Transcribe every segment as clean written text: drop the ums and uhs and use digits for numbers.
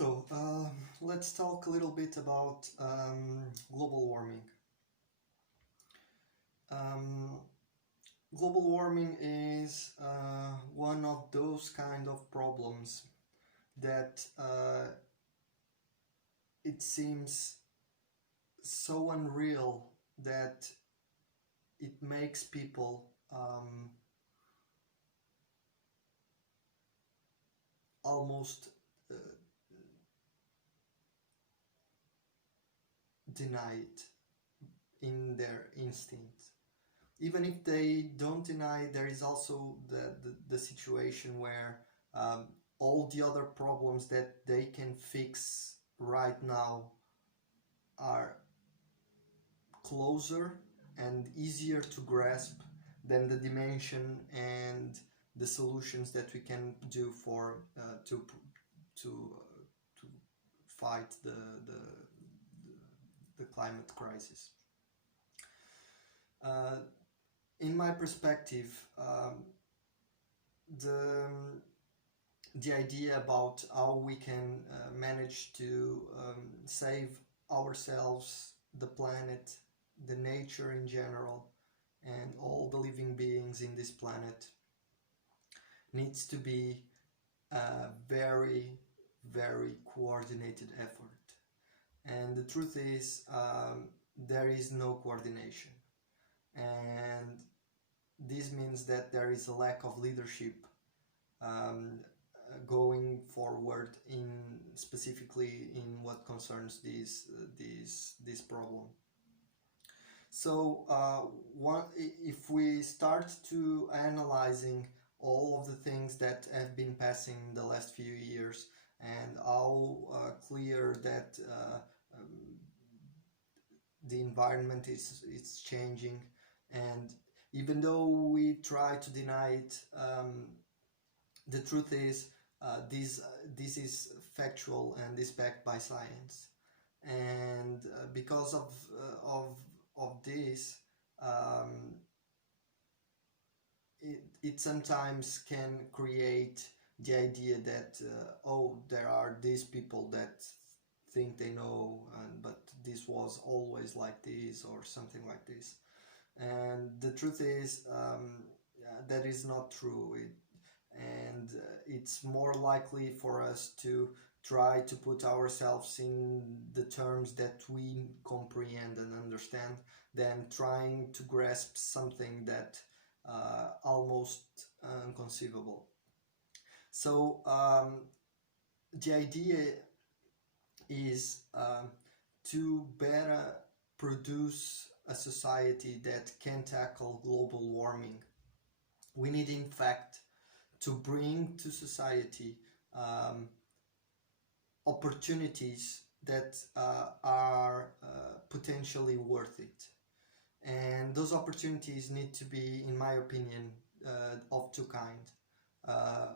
So, let's talk a little bit about global warming. Um, Global warming is one of those kind of problems that it seems so unreal that it makes people almost uh, deny it in their instinct. Even if they don't deny, there is also the situation where um, all the other problems that they can fix right now are closer and easier to grasp than the dimension and the solutions that we can do for to fight the climate crisis. Uh, in my perspective, the the idea about how we can manage to save ourselves, the planet, the nature in general, and all the living beings in this planet needs to be a very, very coordinated effort. And the truth is, there is no coordination. And this means that there is a lack of leadership um, going forward in specifically in what concerns this problem. So if we start to analyzing all of the things that have been passing the last few years and how clear that the environment is changing, and even though we try to deny it, the truth is this is factual and is backed by science, and because of this, um, it sometimes can create the idea that oh, there are these people that think they know, but this was always like this or something like this. And the truth is, that is not true. And it's more likely for us to try to put ourselves in the terms that we comprehend and understand than trying to grasp something that almost inconceivable. So the idea is to better produce a society that can tackle global warming. We need, in fact, to bring to society um, opportunities that are potentially worth it. And those opportunities need to be, in my opinion, of two kinds.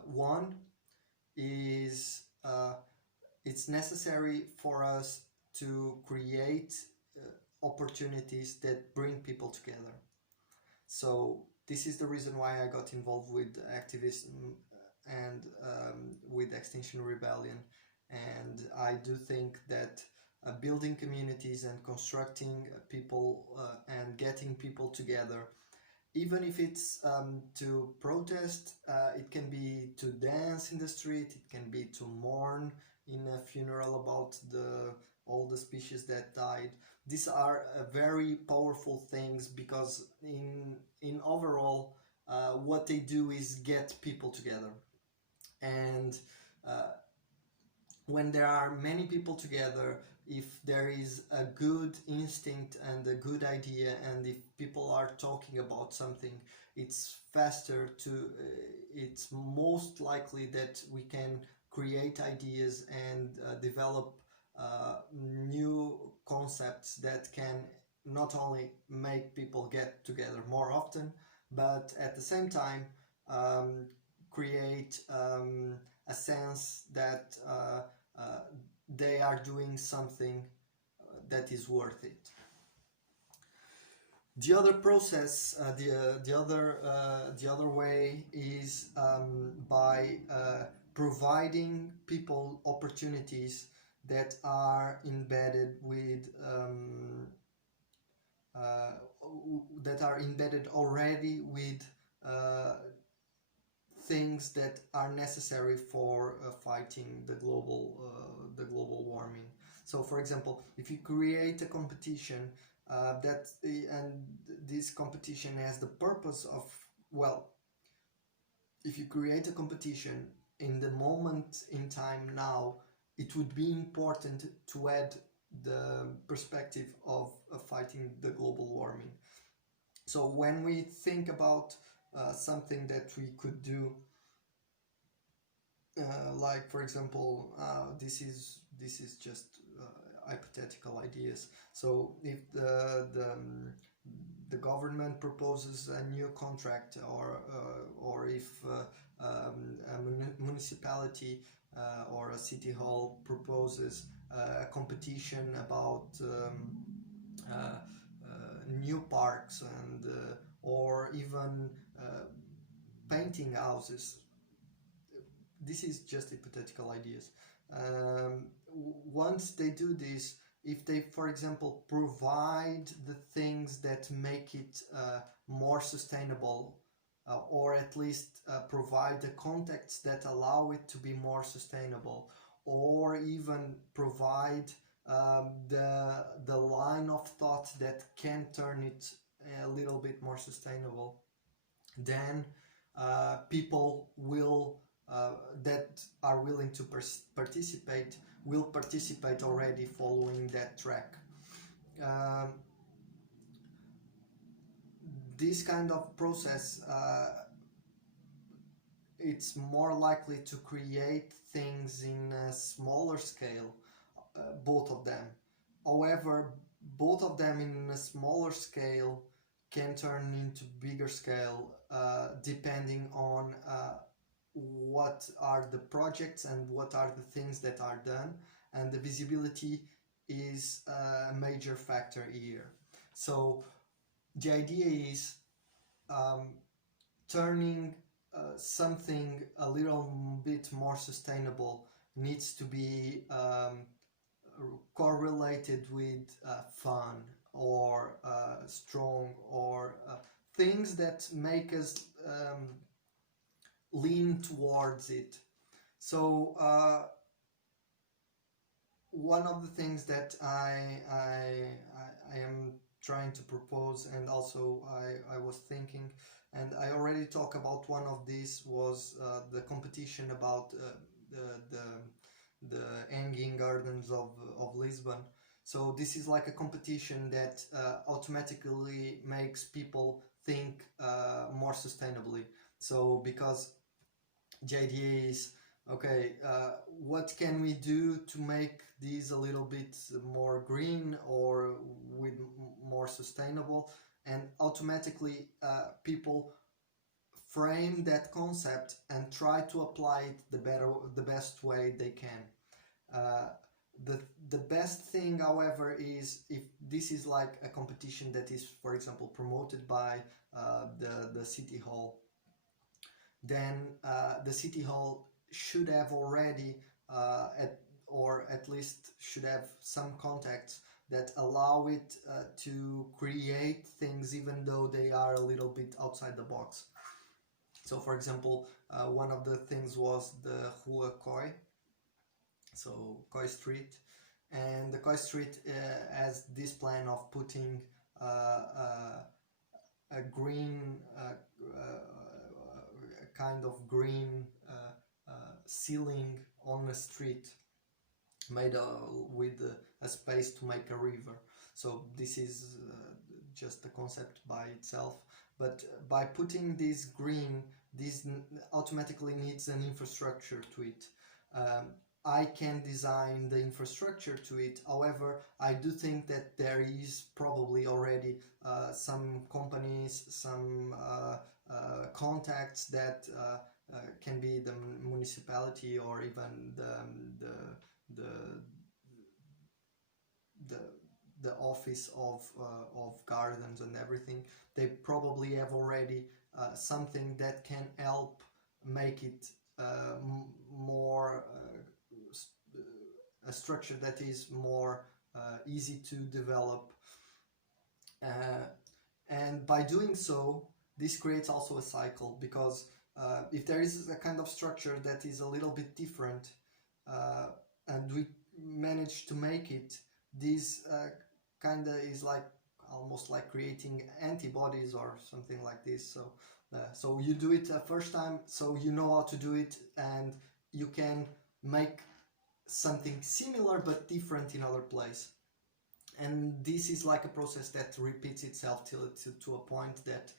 One is it's necessary for us to create opportunities that bring people together. So this is the reason why I got involved with activism and with Extinction Rebellion. And I do think that building communities and constructing people and getting people together, even if it's to protest, it can be to dance in the street, it can be to mourn in a funeral about all the species that died. These are very powerful things because in overall, what they do is get people together. And uh, when there are many people together, if there is a good instinct and a good idea, and if people are talking about something, it's faster to it's most likely that we can create ideas and develop new concepts that can not only make people get together more often, but at the same time um, create a sense that uh, they are doing something that is worth it. The other process, the other way is by providing people opportunities that are embedded with uh, that are embedded already with uh, things that are necessary for fighting the global warming. So, for example, if you create a competition and this competition has the purpose of, well, if you create a competition in the moment in time now, it would be important to add the perspective of fighting the global warming. So when we think about something that we could do, like for example, this is just hypothetical ideas. So if the government proposes a new contract, or if a municipality or a city hall proposes a competition about new parks and or even painting houses. This is just hypothetical ideas. Once they do this, if they, for example, provide the things that make it more sustainable, or at least provide the contexts that allow it to be more sustainable, or even provide the line of thought that can turn it a little bit more sustainable, then people will that are willing to participate will participate already following that track. Um, this kind of process, it's more likely to create things in a smaller scale, both of them. However, both of them in a smaller scale can turn into bigger scale, depending on what are the projects and what are the things that are done, and the visibility is a major factor here. So the idea is turning something a little bit more sustainable needs to be correlated with fun, or strong, or things that make us lean towards it. So one of the things that I am trying to propose, and also I was thinking, and I already talked about one of these, was the competition about the hanging gardens of Lisbon. So this is like a competition that automatically makes people think more sustainably. So because the idea is, okay, what can we do to make these a little bit more green or with more sustainable, and automatically people frame that concept and try to apply it the best way they can. uh, the best thing, however, is if this is like a competition that is, for example, promoted by the city hall, then the city hall should have already or at least should have some contacts that allow it to create things even though they are a little bit outside the box. So for example, one of the things was the Rua Koi, so Koi Street, and the Koi Street has this plan of putting a green kind of green ceiling on a street made with a space to make a river. So this is just a concept by itself, but by putting this green, this automatically needs an infrastructure to it. I can design the infrastructure to it. However, I do think that there is probably already some companies, some contacts that can be the municipality, or even the the the office of gardens and everything. They probably have already something that can help make it more a structure that is more easy to develop. Uh, and by doing so, this creates also a cycle, because if there is a kind of structure that is a little bit different, uh, and we manage to make it, this kind of is like almost like creating antibodies or something like this. So you do it first time, so you know how to do it, and you can make something similar but different in other place. And this is like a process that repeats itself till to a point that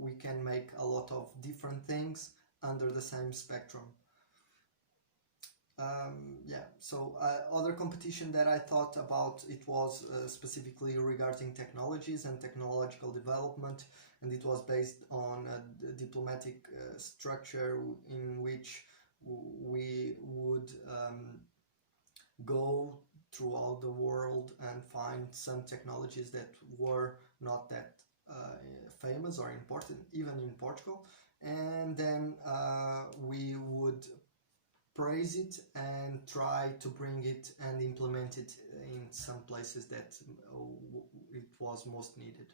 we can make a lot of different things under the same spectrum. Yeah, so other competition that I thought about, it was specifically regarding technologies and technological development, and it was based on a diplomatic structure in which we would go throughout the world and find some technologies that were not that famous or important, even in Portugal, and then we would praise it and try to bring it and implement it in some places that it was most needed.